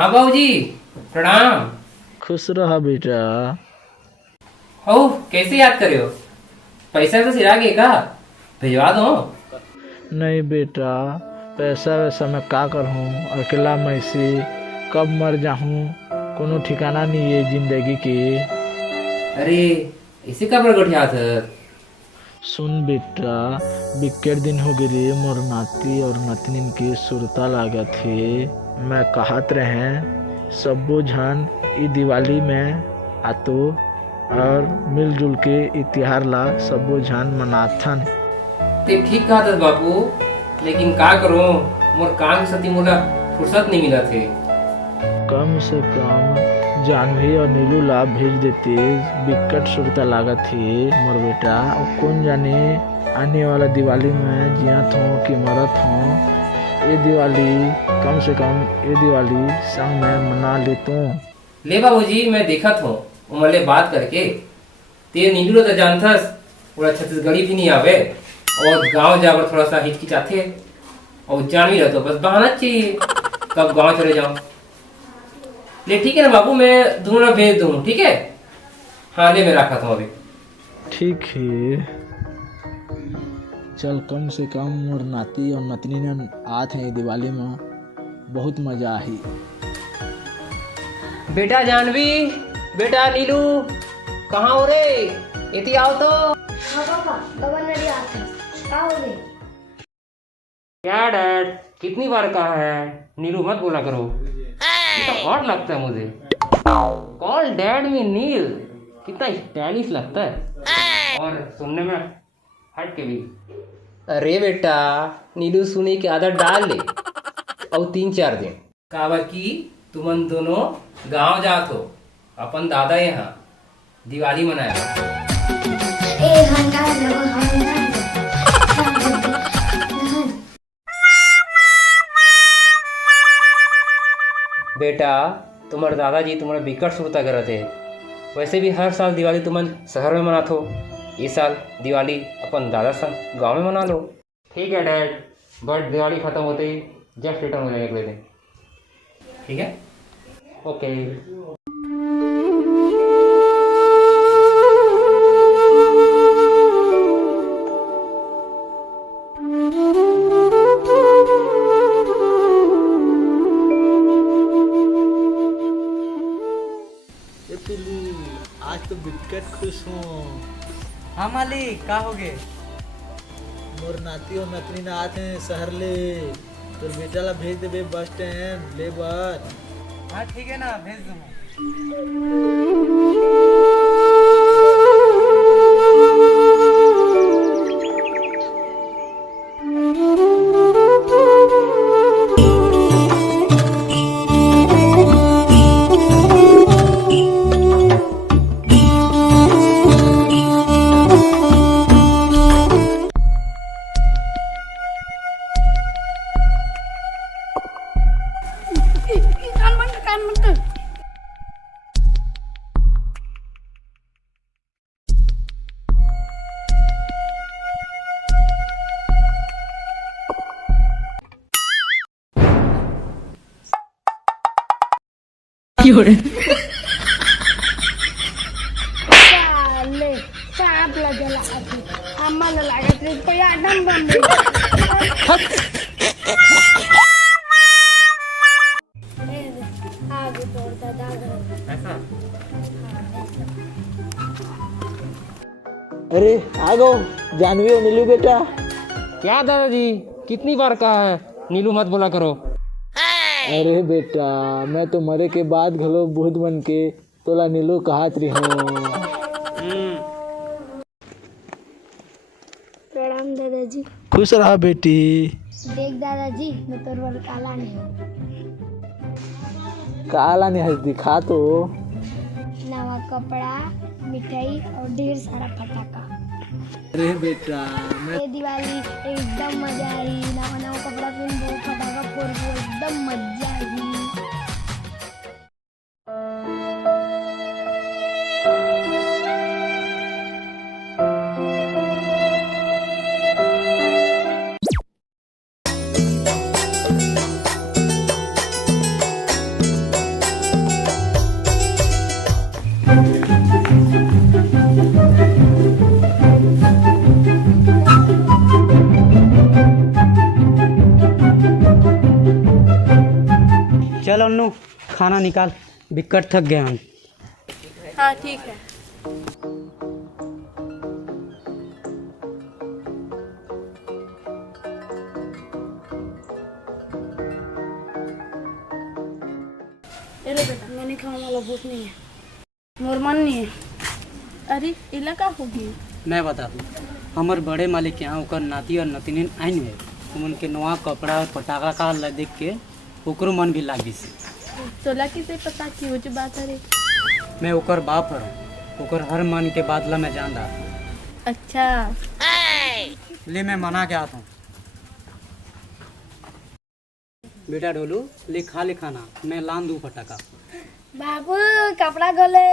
हाँ बाबूजी, प्रणाम। खुश रहा बेटा। हो कैसे याद करे हो? पैसा तो सिरा गए का? भिजवा दो। नहीं बेटा, पैसा वैसा मैं का करूँ, अकेला मैं से कब मर जाऊँ, कोनो ठिकाना नहीं है जिंदगी के। अरे इसे कब रगड़िया था? सुन बेटा, बिक्केट दिन हो गए मोर नाती और नतनिन के सुरता लागत है। मैं कहत रहे सबो झन ई दिवाली में आतो और मिलजुल के ई त्योहार ला सबो झन मनाथन। ते ठीक कहा था बापू, लेकिन का करूं, मोर काम सती मोला फुर्सत नहीं मिला थे। कम से कम जानवी और नीलू ला भेज देते, बिकट सुरता लागत है मोर बेटा। और कौन जाने आने वाला दिवाली में जियात हो कि मरत हो, ये दिवाली कम से कम ये दिवाली संग में मना लेता हूँ। ले बाबूजी, मैं देखत हूँ उमले बात करके। ते नीलू तो जानथस पूरा छत्तीसगढ़ी भी नहीं आवे और गांव जाकर थोड़ा सा हिचकिचाथे और जान भी रह तो बस बहाना चाहिए कब गांव चले जाओ। ले ठीक है ना बाबू, मैं दोनों भेज दूँ, ठीक है? हाँ ले, मैं रखा था अभी। ठीक है, चल कम से कम मोर नाती और नतनी ने आत है दिवाली में, बहुत मजा आई। बेटा जानवी, बेटा नीलू, कहाँ हो रे? इति आओ तो। हाँ पापा, कबर नदी आते हैं। क्या हो गई? क्या डैड, कितनी बार कहा है नीलू मत बोला करो, कितना ऑड लगता है मुझे। कॉल डैड में नील, कितना स्टाइलिश लगता है और सुनने में हट के भी। अरे बेटा, नीलू सुनी की आदत डाल ले और 3-4 दिन काबर की तुमन दोनों गांव जात हो अपन दादा यहाँ दिवाली मनाया। ए हंगा लगो हंगा। बेटा, तुम्हारे दादाजी तुम्हारे बिकट सुरता करत थे। वैसे भी हर साल दिवाली तुमन शहर में मनात हो, इस साल दिवाली अपन दादा संग गांव में मना लो। ठीक है डैड, बट दिवाली खत्म होते ही जस्ट रिटर्न हो जाएगा अगले दिन, ठीक है? ओके। आज तो बिकट खुश हूँ। हाँ मालिक, का हो गए? मोर नाती और नतनी ने आते हैं शहर ले, तो बेटा ला भेज देबे बस स्टैंड ले बार। हाँ ठीक है ना, भेज दूँगा। कान बंद कर। चाले चापला जला आम्हाला लागत रे तो या डंबम आगे तोड़ता दादा ऐसा? अरे आ गो जानवी और नीलू बेटा। क्या दादाजी, कितनी बार कहा है नीलू मत बोला करो। अरे बेटा, मैं तो मरे के बाद घलो भूत बन के तोला नीलू कहत रही हूँ। प्रणाम दादाजी। खुश रहा बेटी। देख दादाजी, मैं तोर वर काला नहीं हूँ। काला नहीं हंस दिखा तो। नवा कपड़ा, मिठाई और ढेर सारा पटाखा। अरे बेटा, ये दिवाली एकदम मजा आई। नवा नवा कपड़ा पहन फटाखा फोड़ एकदम मजा आई। खाना निकाल, बिकट थक गया हम। हाँ ठीक है। अरे बेटा मैंने खाने वाला भूख नहीं है, मोर मन नहीं है। अरे इला का होगी? मैं बता दूँ, हमारे बड़े मालिक के यहाँ ओकर नाती और नतिन आइन है, उनके नवा कपड़ा और पटाखा का ला देख के ओकरो मन भी लागी से। तोला किसे पता क्यों जो बात है रे? मैं ओकर बाप हूँ, ओकर हर मन के बादला में जान रहा। अच्छा ले मैं मना के आता हूँ। बेटा डोलू ले खा ले खाना, मैं लान दूँ पटाखा। बाबू कपड़ा खोले।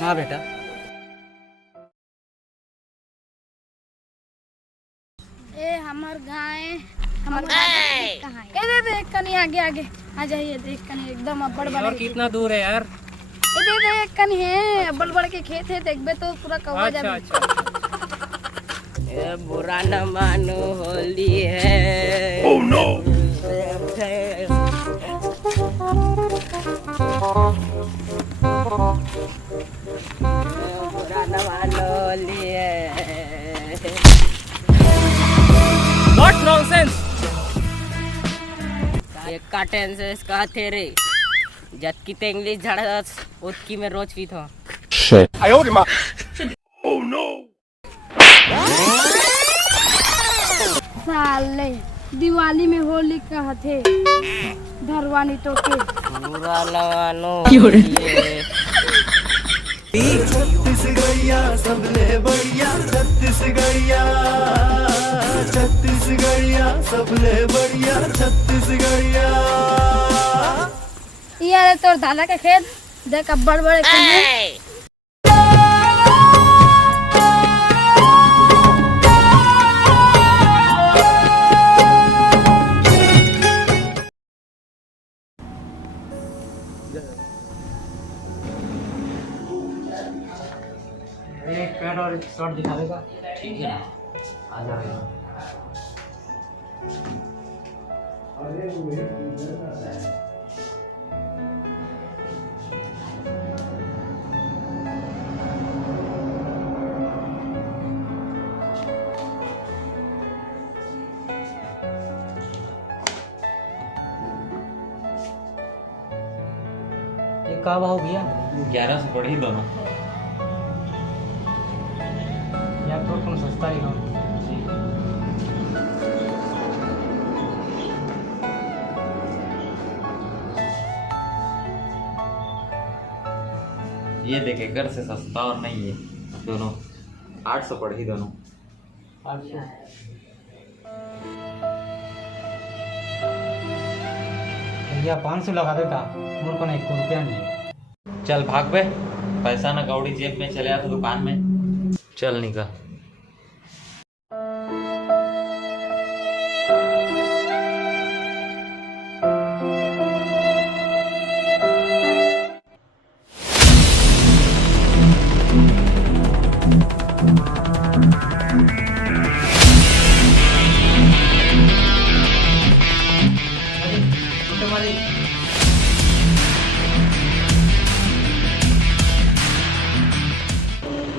हाँ बेटा। ए हमार गाय कहाँ है? ए दे कनी आगे आगे आ जाइए, देख कनी एकदम अब्बड़ बड़े। कितना दूर है यार? ए दे कनी है, अब्बड़ बड़ के खेत है, देखबे तो पूरा कवर जाबे। अच्छा। ए बुरा न मानो होली है। Oh no. बुरा न मानो होली है। What nonsense? एक का टेंसेस का थे रे, जबकि ते इंग्लिश झाड़स उतकी में रोज पीत हूँ। साले दिवाली में होली कहते धरवानी तो के बुरा न मानो होली है। छत्तीसगढ़िया सबले बढ़िया, छत्तीसगढ़िया छत्तीसगढ़िया सबले बढ़िया, छत्तीसगढ़िया। ये तोर दादा के खेत देख अब्बड़ बड़े खेत। एक पैंट और एक शर्ट दिखा देगा? ठीक है, आ जा रही हूँ। ये का भाव भैया? 1100 पड़ी दोनों। यार थोड़ा सस्ता ही हो। ये देखे घर से सस्ता और नहीं है दोनों। 800 पड़ी दोनों। 800। भैया 500 लगा देगा, मेरे को ना 1 रुपया नहीं है। चल भाग बे, पैसा ना कौड़ी जेब में चले आता दुकान में। चल निकल।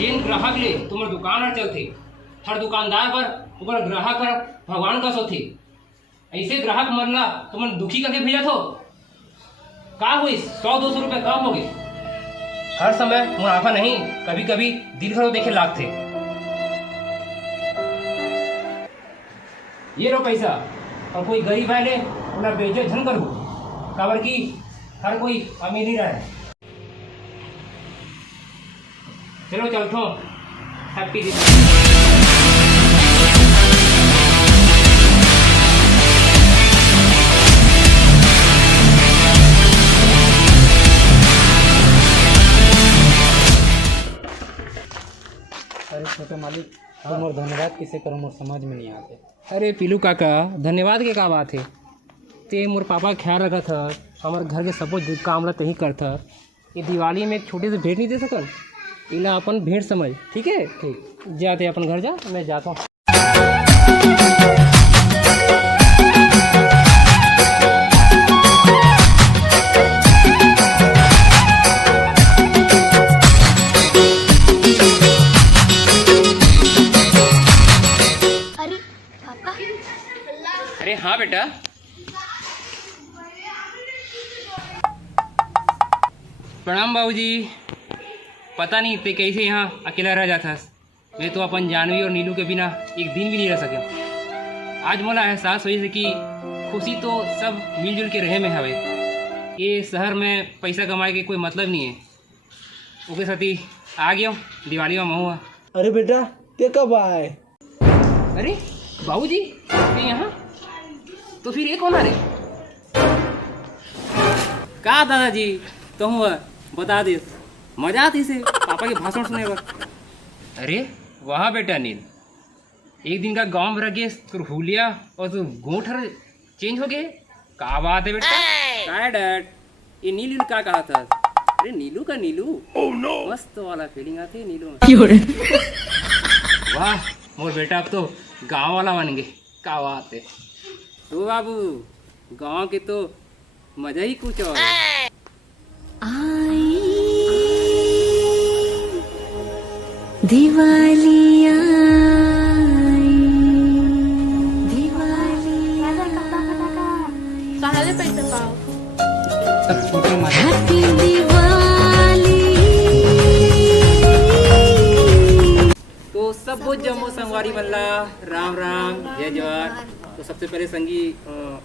जिन ग्राहक ले तुम्हारे दुकान पर चलते, हर दुकानदार पर ऊपर ग्राहक पर भगवान का सोती। ऐसे ग्राहक मरला तुम्हें दुखी करके भेजा थो का हुई? 100-200 रुपए कम हो गए। हर समय मुनाफा नहीं, कभी कभी दिल भर देखे लागते। ये लो पैसा, और कोई गरीब है ले उन्हें बेचे झन करू, काबर की हर कोई अमीर ही रहे। चलो चलतो, हैप्पी अरे छोटे मालिक, मोर धन्यवाद किसे करूँ, मोर समझ में नहीं आते। अरे पीलू काका, धन्यवाद के का बात है? ते मोर पापा का ख्याल रखा था, हमारे घर के सब काम ला तही करता। ये दिवाली में एक छोटे से भेंट नहीं दे सकल, इला अपन भेंट समझ। ठीक है, ठीक, जाते अपन घर जा, मैं जाता हूँ। हाँ बेटा। प्रणाम बाबूजी। पता नहीं ते कैसे यहाँ अकेला रह जाता। मैं तो अपन जानवी और नीलू के बिना एक दिन भी नहीं रह सके। आज मोला एहसास हुई कि खुशी तो सब मिलजुल के रहे में हवे। ये शहर में पैसा कमाए के कोई मतलब नहीं है। ओके साथी आ गया दिवाली में महुआ। अरे बेटा ते कब आए? अरे बाबूजी ये यहाँ तो फिर ये कौन आ रे? का दादाजी तुम बता दे, मजा आती से पापा के भाषण सुने पर। अरे वाह बेटा नील, एक दिन का गांव में रह गए तो हुलिया और तो गोठर चेंज हो गए। क्या बात है बेटा? का डैड ये नीलू क्या कहा था? अरे नीलू का नीलू मस्त वाला फीलिंग आती है नीलू में। वाह मोर बेटा अब तो गांव वाला बन गए। क्या बात है। तो बाबू गांव के तो मजा ही कुछ और है। दिवाली कहाँ पैसे पाओ? सब छोटे मजा। हैप्पी दिवाली। तो सब बहुत जम्मू संगवारी बल्ला राम राम जय जवाहर। तो सबसे पहले संगी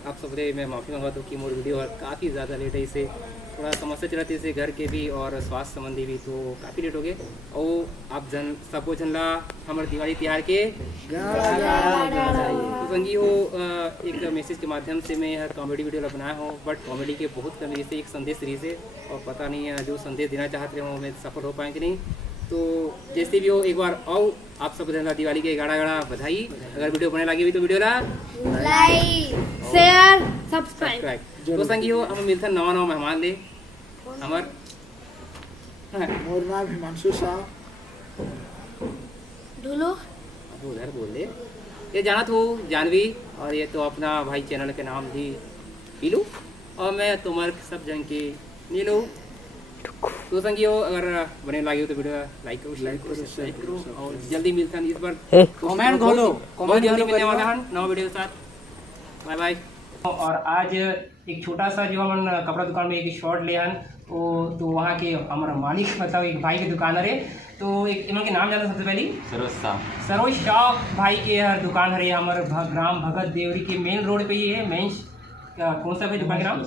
आप सबसे मैं माफ़ी मांगता हूँ कि मोर वीडियो काफ़ी ज़्यादा लेट है। इसे थोड़ा समस्या चल रही थी इसे घर के भी और स्वास्थ्य संबंधी भी, तो काफ़ी लेट हो गए। और आप सबको जनला हमारे दिवाली त्यौहार के तो संगी हो एक मैसेज के माध्यम से मैं यह कॉमेडी वीडियो बनाया हूँ, बट कॉमेडी के बहुत कमी से एक संदेश सीरीज है और पता नहीं है जो संदेश देना चाहते हो मैं सफल हो पाएंगे नहीं। तो जैसे भी हो एक बार आओ आप सब जनला दिवाली के गाड़ा गाड़ा बधाई। अगर वीडियो बने लगी हुई तो वीडियो ला लाइक शेयर सब्सक्राइब। तो संगी हो हम मिलते नवा नवा मेहमान ले हमार मोर नाम हिमांशु शाह। ढोलो अब उधर बोल दे। ये जाना तो जानवी और ये तो अपना भाई चैनल के नाम भी पीलू और मैं तुम्हारे सब जन की नीलू। तो संगी हो अगर बने लगे हो तो वीडियो लाइक करो सब्सक्राइब करो और जल्दी मिलते हैं इस बार कमेंट खोलो बहुत जल्दी मिलने वाला है नवा वीडियो के साथ। Bye bye. और आज एक छोटा सा जो हम कपड़ा दुकान में एक शॉर्ट ले हन तो वहाँ के हमारा मालिक मतलब एक भाई की दुकान है। तो एक इनके नाम जाना सबसे पहले सरोज शाह भाई के हर दुकान है हमारे ग्राम भगत देवरी के मेन रोड पे ही है। मेन कौन सा भाई दुकान का नाम?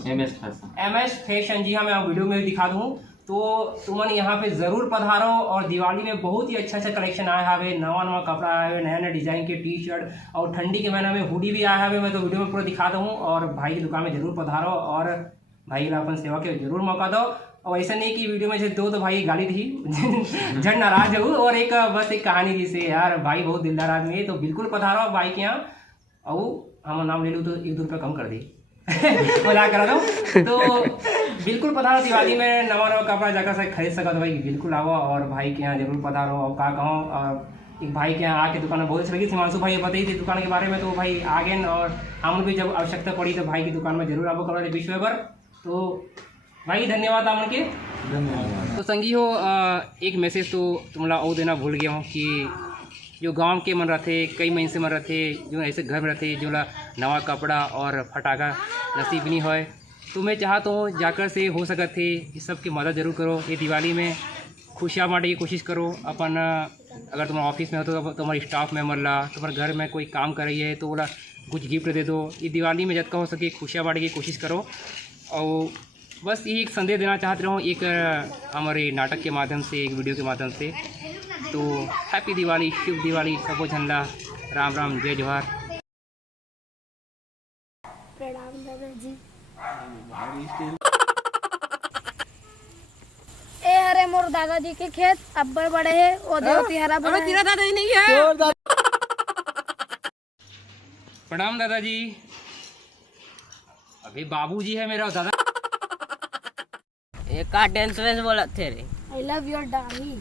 MS fashion. जी हाँ मैं वीडियो में भी दिखा दूँ। तो तुमन यहाँ पे ज़रूर पधारो और दिवाली में बहुत ही अच्छा कलेक्शन आया है। नवा नवा कपड़ा आया है, नया नया डिज़ाइन के टी शर्ट और ठंडी के महीने में हुडी भी आया है। मैं तो वीडियो में पूरा दिखा दूँ और भाई की दुकान में ज़रूर पधारो और भाई ला अपन सेवा के जरूर मौका दो। और ऐसा नहीं कि वीडियो में दो तो भाई गाली दी झट नाराज हो। और एक बस एक कहानी थी से यार भाई बहुत दिलदार आदमी है। तो बिल्कुल पधारो भाई के यहाँ और हम नाम ले लूँ तो 1-2 रुपये कम कर दी मजाक करा दो। तो बिल्कुल पधारो दिवाली में नवा नवा कपड़ा जाकर से खरीद सका तो भाई बिल्कुल आओ और भाई के यहाँ जरूर पधारो। और का कहूँ और एक भाई के यहाँ आके दुकान में बहुत अच्छी लगी। हिमांशु भाई बताई थी दुकान के बारे में तो भाई आ गए और हम भी जब आवश्यकता पड़ी तो भाई की दुकान में जरूर आओ कपड़ा विश्व भर। तो भाई धन्यवाद आप के। तो संगी हो एक मैसेज तो तुमला और देना भूल गया हूँ कि जो गांव के मन रहते कई महीने से मन रहते जो ऐसे घर में रहते जो नवा कपड़ा और फटाका नसीब नहीं होए तो मैं चाहता हूँ जाकर से हो सकत थे इस सब की मदद जरूर करो। ये दिवाली में खुशियाँ बांटने की कोशिश करो। अपन अगर तुम्हारे ऑफिस में हो तो तुम्हारे स्टाफ मेम्बर ला तुम्हारे घर में कोई काम कर रही है तो बोला कुछ गिफ्ट दे दो। ये दिवाली में जितना हो सके खुशियाँ बांटने की कोशिश करो। और बस यही एक संदेश देना चाहते रहो एक हमारे नाटक के माध्यम से एक वीडियो के माध्यम से। तो हैप्पी दिवाली, शुभ दिवाली, सबको झंडा, राम राम, जय जोहार। प्रणाम दादाजी। ए हरे मोर दादाजी के खेत अब्बड़ बड़े है वो देवती हरा भरा है। दादाजी नहीं है। प्रणाम दादाजी। अभी बाबूजी है मेरा दादा। एक का टेंस बोला थे रे। I love your dummy.